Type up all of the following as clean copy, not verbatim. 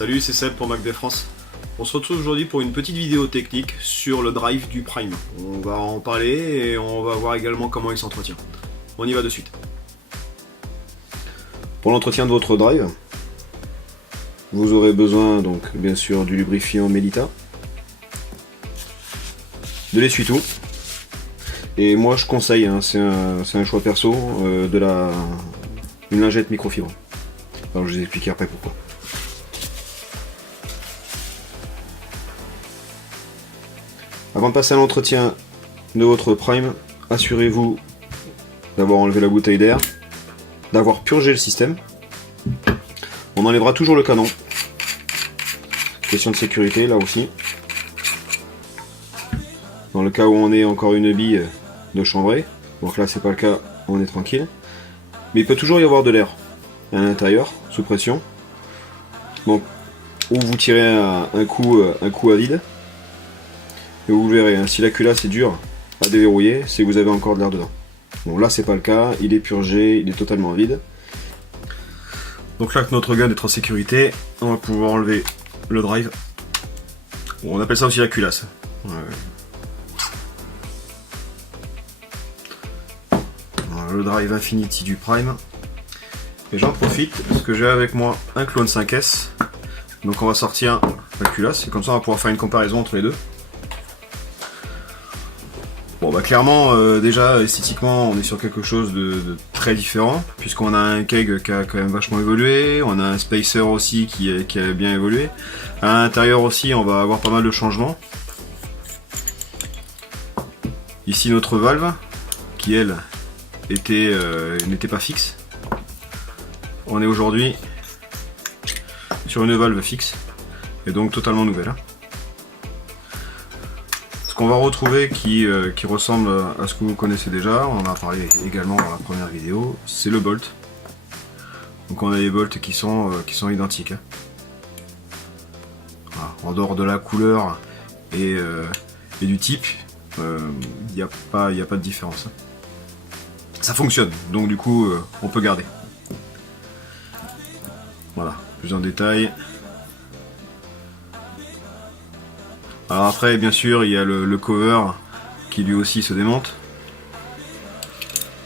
Salut, c'est Seb pour MacD France. On se retrouve aujourd'hui pour une petite vidéo technique sur le drive du Prime. On va en parler et on va voir également comment il s'entretient. On y va de suite. Pour l'entretien de votre drive, vous aurez besoin donc bien sûr du lubrifiant Melita, de l'essuie-tout, et moi je conseille, c'est un choix perso, une lingette microfibre. Alors je vous expliquerai après pourquoi. Avant de passer à l'entretien de votre Prime, assurez-vous d'avoir enlevé la bouteille d'air, d'avoir purgé le système. On enlèvera toujours le canon. Question de sécurité là aussi. Dans le cas où on ait encore une bille de chambrée, donc là c'est pas le cas, on est tranquille. Mais il peut toujours y avoir de l'air à l'intérieur, sous pression. Donc, ou vous tirez un coup à vide. Et vous verrez, hein, si la culasse est dure à déverrouiller, c'est que vous avez encore de l'air dedans. Bon là c'est pas le cas, il est purgé, il est totalement vide. Donc là que notre gun est en sécurité, on va pouvoir enlever le drive. Bon, on appelle ça aussi la culasse. Voilà, le drive Infinity du Prime. Et j'en profite parce que j'ai avec moi un clone 5S. Donc on va sortir la culasse et comme ça on va pouvoir faire une comparaison entre les deux. Bon bah clairement déjà esthétiquement on est sur quelque chose de très différent puisqu'on a un keg qui a quand même vachement évolué, on a un spacer aussi qui a bien évolué. À l'intérieur aussi on va avoir pas mal de changements. Ici notre valve qui elle n'était pas fixe. On est aujourd'hui sur une valve fixe et donc totalement nouvelle. Ce qu'on va retrouver qui ressemble à ce que vous connaissez déjà, on en a parlé également dans la première vidéo, c'est le bolt. Donc on a les bolts qui sont identiques. Voilà. En dehors de la couleur et du type, il n'y a pas de différence. Ça fonctionne, donc du coup on peut garder. Voilà, plus en détail. Alors après, bien sûr, il y a le cover qui lui aussi se démonte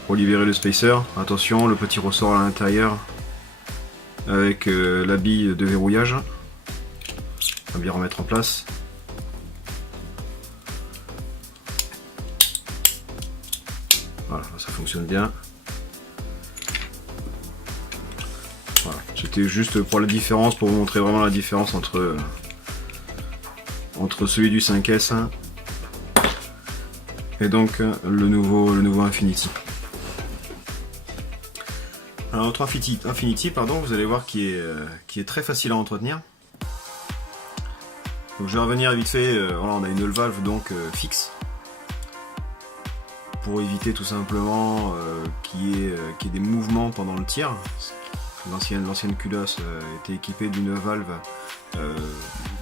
pour libérer le spacer. Attention, le petit ressort à l'intérieur avec la bille de verrouillage. On va bien remettre en place. Voilà, ça fonctionne bien. Voilà, c'était juste pour la différence, pour vous montrer vraiment la différence entre celui du 5S et donc le nouveau Infinity. Alors notre Infinity, pardon, vous allez voir qui est très facile à entretenir. Donc je vais revenir vite fait. Voilà, on a une valve donc fixe pour éviter tout simplement qu'il y ait des mouvements pendant le tir. L'ancienne culasse était équipée d'une valve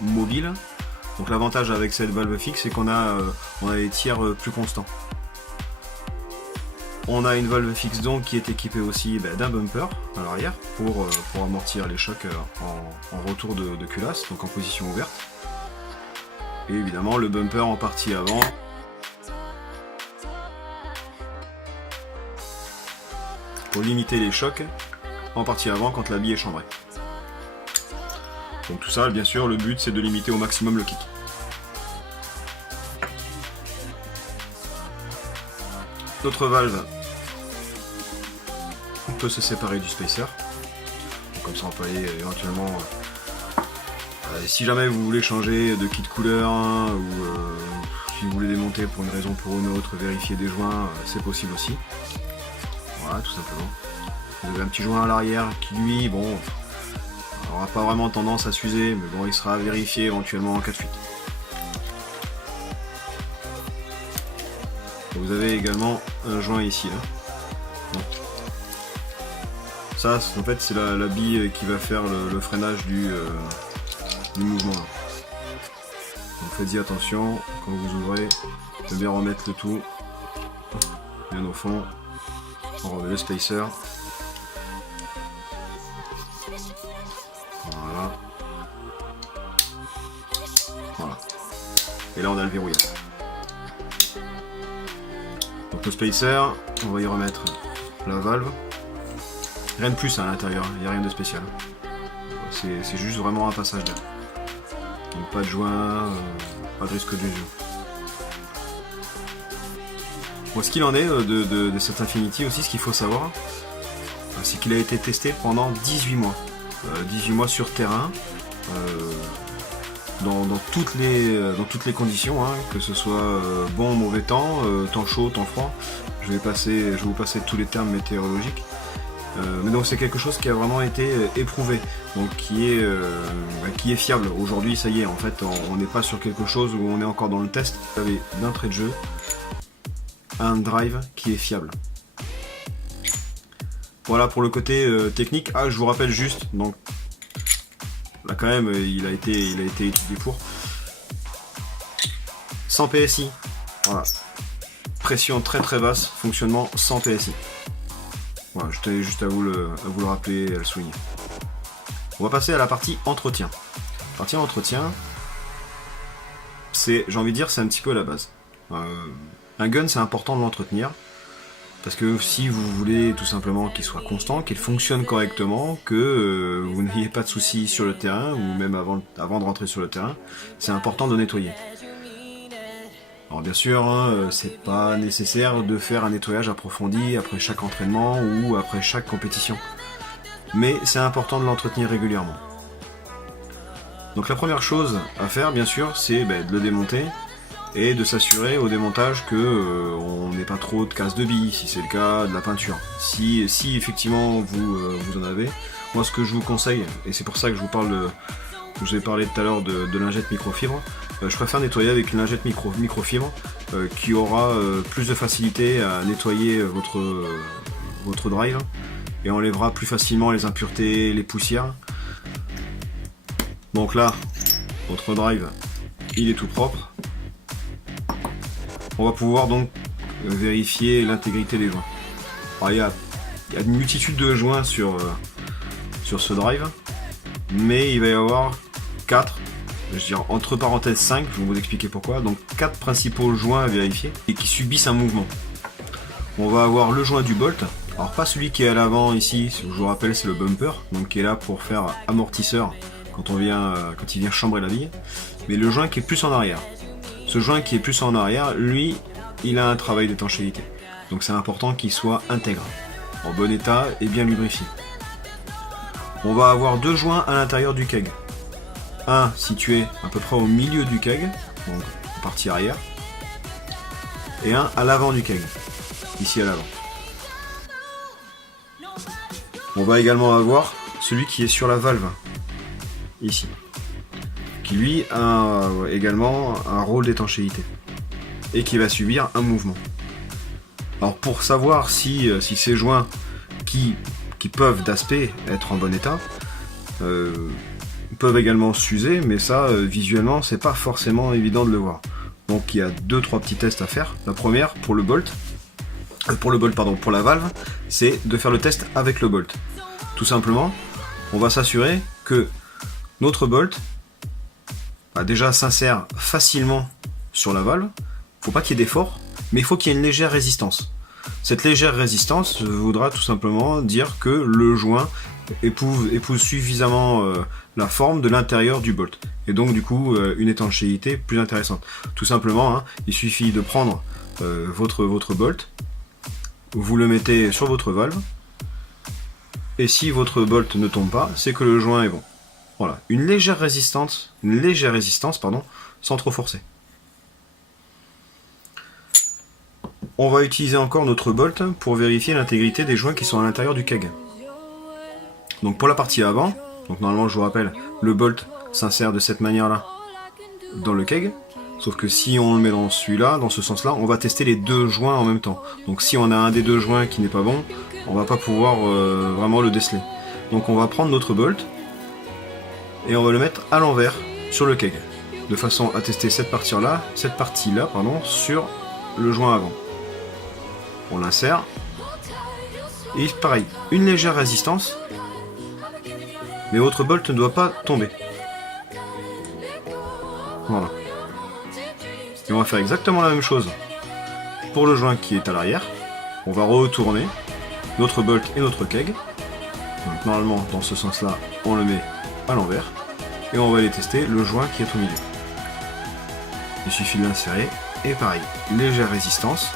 mobile. Donc l'avantage avec cette valve fixe, c'est qu'on a des tirs plus constants. On a une valve fixe donc qui est équipée aussi d'un bumper à l'arrière pour amortir les chocs en retour de culasse, donc en position ouverte. Et évidemment le bumper en partie avant. Pour limiter les chocs en partie avant quand la bille est chambrée. Donc tout ça, bien sûr, le but c'est de limiter au maximum le kick. Notre valve peut se séparer du spacer. Donc comme ça on peut aller éventuellement, si jamais vous voulez changer de kit couleur ou si vous voulez démonter pour une raison ou pour une autre, vérifier des joints, c'est possible aussi. Voilà, tout simplement. Vous avez un petit joint à l'arrière qui lui, bon, n'aura pas vraiment tendance à s'user, mais bon, il sera vérifié éventuellement en cas de fuite. Vous avez également un joint ici. Là. Ça, en fait, c'est la bille qui va faire le freinage du mouvement. Là. Donc faites-y attention, quand vous ouvrez, de bien remettre le tout bien au fond. On remet le spacer. Voilà. Voilà. Et là on a le verrouillage. Donc le spacer, on va y remettre la valve. Rien de plus à l'intérieur, il n'y a rien de spécial. C'est juste vraiment un passage d'air. Donc pas de joint, pas de risque d'usure. Bon, ce qu'il en est de cet Infinity aussi, ce qu'il faut savoir, c'est qu'il a été testé pendant 18 mois. 18 mois sur terrain, dans toutes les conditions, hein, que ce soit bon ou mauvais temps, temps chaud, temps froid. Je vais vous passer tous les termes météorologiques. Mais donc c'est quelque chose qui a vraiment été éprouvé, donc qui est fiable. Aujourd'hui, ça y est, en fait, on n'est pas sur quelque chose où on est encore dans le test. Vous avez d'entrée de jeu un drive qui est fiable. Voilà pour le côté technique. Ah, je vous rappelle juste, donc là quand même, il a été étudié pour 100 PSI. Voilà, pression très très basse, fonctionnement 100 PSI. Voilà, je tenais juste à vous le rappeler et à le souligner. On va passer à la partie entretien. La partie entretien, c'est, j'ai envie de dire, c'est un petit peu la base. Un gun, c'est important de l'entretenir, parce que si vous voulez tout simplement qu'il soit constant, qu'il fonctionne correctement, que vous n'ayez pas de soucis sur le terrain, ou même avant de rentrer sur le terrain, c'est important de nettoyer. Alors bien sûr, hein, c'est pas nécessaire de faire un nettoyage approfondi après chaque entraînement ou après chaque compétition. Mais c'est important de l'entretenir régulièrement. Donc la première chose à faire, bien sûr, c'est de le démonter et de s'assurer au démontage que on n'ait pas trop de casse de billes, si c'est le cas de la peinture. Si effectivement vous en avez, moi ce que je vous conseille, et c'est pour ça que je vous ai parlé tout à l'heure de lingette microfibre, je préfère nettoyer avec une lingette microfibre qui aura plus de facilité à nettoyer votre drive et enlèvera plus facilement les impuretés, les poussières. Donc là, votre drive, il est tout propre. On va pouvoir donc vérifier l'intégrité des joints. Alors, il y a une multitude de joints sur ce drive, mais il va y avoir 4, je veux dire entre parenthèses 5, je vais vous expliquer pourquoi. Donc 4 principaux joints à vérifier et qui subissent un mouvement. On va avoir le joint du bolt, alors pas celui qui est à l'avant ici, je vous rappelle c'est le bumper, donc qui est là pour faire amortisseur quand il vient chambrer la bille, mais le joint qui est plus en arrière. Ce joint qui est plus en arrière, lui, il a un travail d'étanchéité. Donc c'est important qu'il soit intègre, en bon état et bien lubrifié. On va avoir 2 joints à l'intérieur du keg. Un situé à peu près au milieu du keg, donc en partie arrière, et un à l'avant du keg, ici à l'avant. On va également avoir celui qui est sur la valve, ici, qui lui a également un rôle d'étanchéité et qui va subir un mouvement. Alors pour savoir si ces joints qui peuvent d'aspect être en bon état peuvent également s'user, mais ça visuellement c'est pas forcément évident de le voir. Donc il y a 2-3 petits tests à faire. La première pour le bolt, pour la valve, c'est de faire le test avec le bolt. Tout simplement, on va s'assurer que notre bolt déjà s'insère facilement sur la valve. Faut pas qu'il y ait d'effort, mais il faut qu'il y ait une légère résistance. Cette légère résistance voudra tout simplement dire que le joint épouse suffisamment la forme de l'intérieur du bolt. Et donc du coup une étanchéité plus intéressante. Tout simplement, hein, il suffit de prendre votre bolt, vous le mettez sur votre valve, et si votre bolt ne tombe pas, c'est que le joint est bon. Voilà, une légère résistance, sans trop forcer. On va utiliser encore notre bolt pour vérifier l'intégrité des joints qui sont à l'intérieur du keg. Donc pour la partie avant, donc normalement je vous rappelle, le bolt s'insère de cette manière-là dans le keg. Sauf que si on le met dans celui-là, dans ce sens-là, on va tester les 2 joints en même temps. Donc si on a un des 2 joints qui n'est pas bon, on va pas pouvoir vraiment le déceler. Donc on va prendre notre bolt et on va le mettre à l'envers sur le keg, de façon à tester cette partie-là, sur le joint avant. On l'insère et pareil, une légère résistance, mais votre bolt ne doit pas tomber. Voilà. Et on va faire exactement la même chose pour le joint qui est à l'arrière. On va retourner notre bolt et notre keg. Donc normalement, dans ce sens-là, on le met à l'envers. Et on va aller tester le joint qui est au milieu. Il suffit de l'insérer. Et pareil, légère résistance.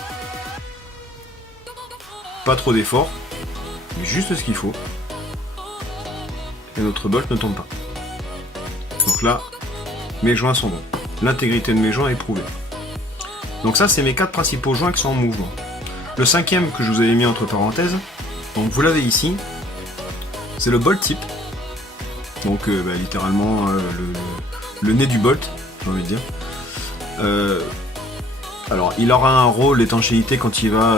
Pas trop d'effort, mais juste ce qu'il faut. Et notre bolt ne tombe pas. Donc là, mes joints sont bons. L'intégrité de mes joints est prouvée. Donc ça, c'est mes 4 principaux joints qui sont en mouvement. Le 5e que je vous avais mis entre parenthèses, donc vous l'avez ici, c'est le bolt tip. Donc littéralement le nez du bolt, j'ai envie de dire. Alors il aura un rôle d'étanchéité quand il va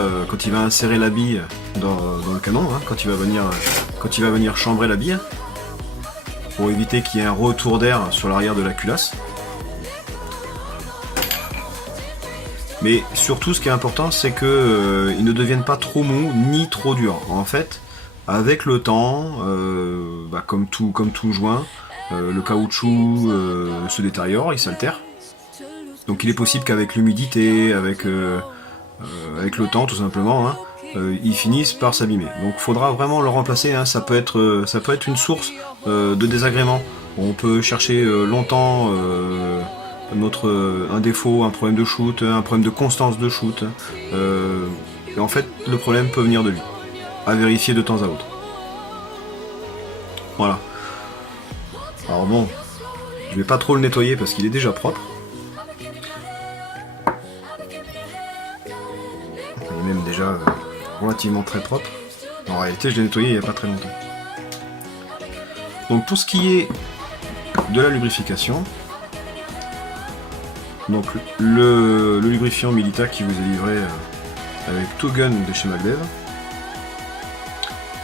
insérer la bille dans le canon, hein, quand il va venir chambrer la bille, pour éviter qu'il y ait un retour d'air sur l'arrière de la culasse. Mais surtout, ce qui est important, c'est que il ne devienne pas trop mou ni trop dur. En fait, avec le temps, comme tout joint, le caoutchouc se détériore, il s'altère. Donc il est possible qu'avec l'humidité, avec le temps tout simplement, hein, ils finissent par s'abîmer. Donc il faudra vraiment le remplacer, hein. Ça peut être une source de désagrément. On peut chercher longtemps un défaut, un problème de shoot, un problème de constance de shoot. Et en fait, le problème peut venir de lui. À vérifier de temps à autre. Voilà. Alors bon, je vais pas trop le nettoyer parce qu'il est déjà propre. Il est même déjà relativement très propre. En réalité, je l'ai nettoyé il n'y a pas très longtemps. Donc pour ce qui est de la lubrification, donc le lubrifiant Milita qui vous est livré avec Two Gun de chez Maglev.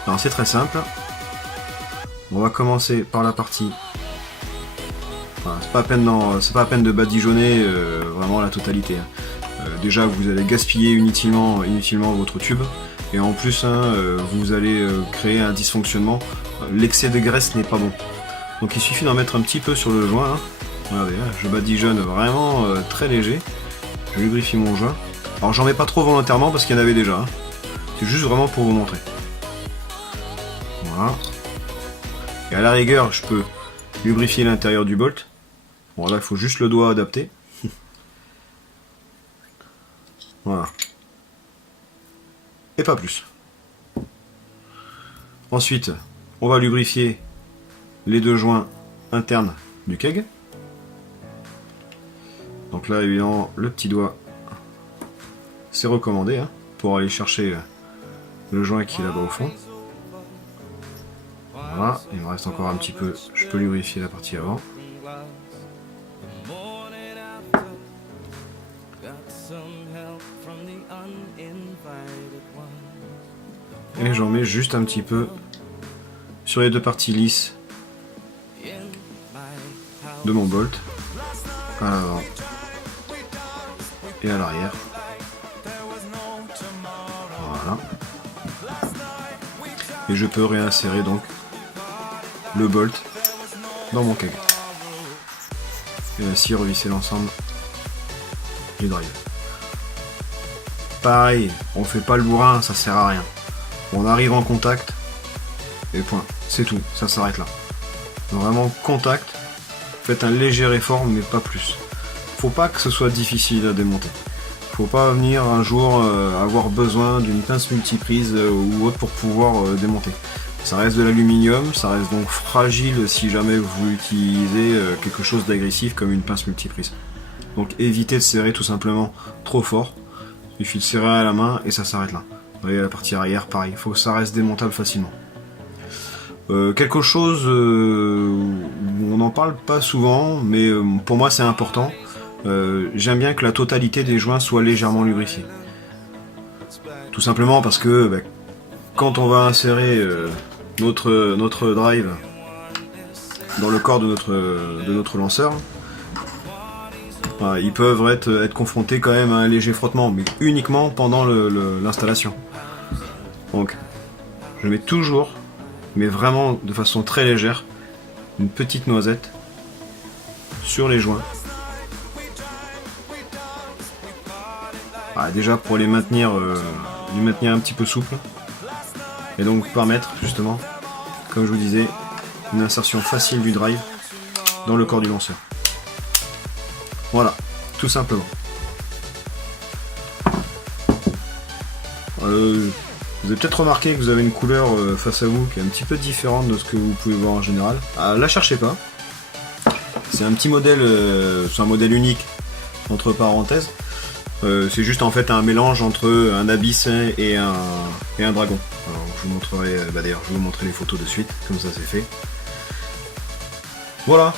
Alors c'est très simple. On va commencer par la partie. Enfin, c'est pas à peine de badigeonner vraiment la totalité. Hein. Déjà vous allez gaspiller inutilement votre tube. Et en plus vous allez créer un dysfonctionnement. L'excès de graisse n'est pas bon. Donc il suffit d'en mettre un petit peu sur le joint. Hein. Regardez, je badigeonne vraiment très léger. Je lubrifie mon joint. Alors j'en mets pas trop volontairement parce qu'il y en avait déjà. Hein. C'est juste vraiment pour vous montrer. Voilà. Et à la rigueur, je peux lubrifier l'intérieur du bolt. Bon là, il faut juste le doigt adapté. Voilà. Et pas plus. Ensuite, on va lubrifier les deux joints internes du keg. Donc là, évidemment, le petit doigt, c'est recommandé hein, pour aller chercher le joint qui est là-bas au fond. Voilà, il me reste encore un petit peu, je peux lubrifier la partie avant. Et j'en mets juste un petit peu sur les deux parties lisses de mon bolt, à l'avant et à l'arrière. Voilà. Et je peux réinsérer donc le bolt dans mon keg. Et ainsi revisser l'ensemble du drive. Pareil, on fait pas le bourrin, ça sert à rien. On arrive en contact et point. C'est tout, ça s'arrête là. Vraiment contact, faites un léger effort mais pas plus. Faut pas que ce soit difficile à démonter. Faut pas venir un jour avoir besoin d'une pince multiprise ou autre pour pouvoir démonter. Ça reste de l'aluminium, ça reste donc fragile si jamais vous utilisez quelque chose d'agressif comme une pince multiprise. Donc évitez de serrer tout simplement trop fort. Il suffit de serrer à la main et ça s'arrête là. Vous voyez la partie arrière, pareil, il faut que ça reste démontable facilement. Quelque chose où on n'en parle pas souvent, mais pour moi c'est important. J'aime bien que la totalité des joints soit légèrement lubrifiée. Tout simplement parce que quand on va insérer notre drive dans le corps de notre lanceur, ils peuvent être confrontés quand même à un léger frottement, mais uniquement pendant l'installation. Donc je mets toujours, mais vraiment de façon très légère, une petite noisette sur les joints. Déjà pour les maintenir un petit peu souples. Et donc permettre justement, comme je vous disais, une insertion facile du drive dans le corps du lanceur. Voilà, tout simplement. Vous avez peut-être remarqué que vous avez une couleur face à vous qui est un petit peu différente de ce que vous pouvez voir en général. La cherchez pas. C'est un petit modèle, c'est un modèle unique entre parenthèses. C'est juste en fait un mélange entre un abyss et un dragon. Alors, je vous montrerai, d'ailleurs je vais vous montrer les photos de suite, comme ça c'est fait. Voilà,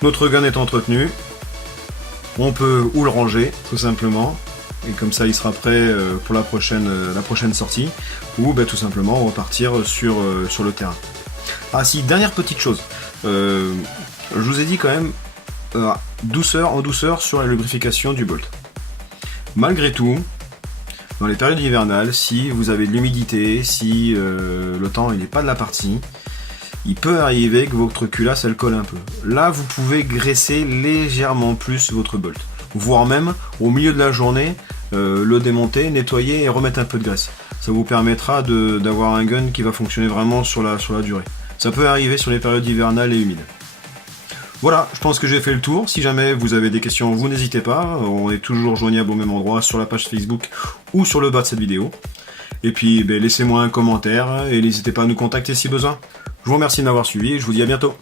notre gun est entretenu. On peut ou le ranger tout simplement, et comme ça il sera prêt pour la prochaine sortie, ou tout simplement repartir sur le terrain. Ah si, dernière petite chose, je vous ai dit quand même en douceur sur la lubrification du Bolt. Malgré tout, dans les périodes hivernales, si vous avez de l'humidité, si le temps il n'est pas de la partie, il peut arriver que votre culasse elle colle un peu. Là, vous pouvez graisser légèrement plus votre Bolt, voire même au milieu de la journée, le démonter, nettoyer et remettre un peu de graisse. Ça vous permettra d'avoir un gun qui va fonctionner vraiment sur la durée. Ça peut arriver sur les périodes hivernales et humides. Voilà, je pense que j'ai fait le tour. Si jamais vous avez des questions, vous n'hésitez pas. On est toujours joignable au même endroit, sur la page Facebook ou sur le bas de cette vidéo. Et puis, laissez-moi un commentaire et n'hésitez pas à nous contacter si besoin. Je vous remercie de m'avoir suivi et je vous dis à bientôt.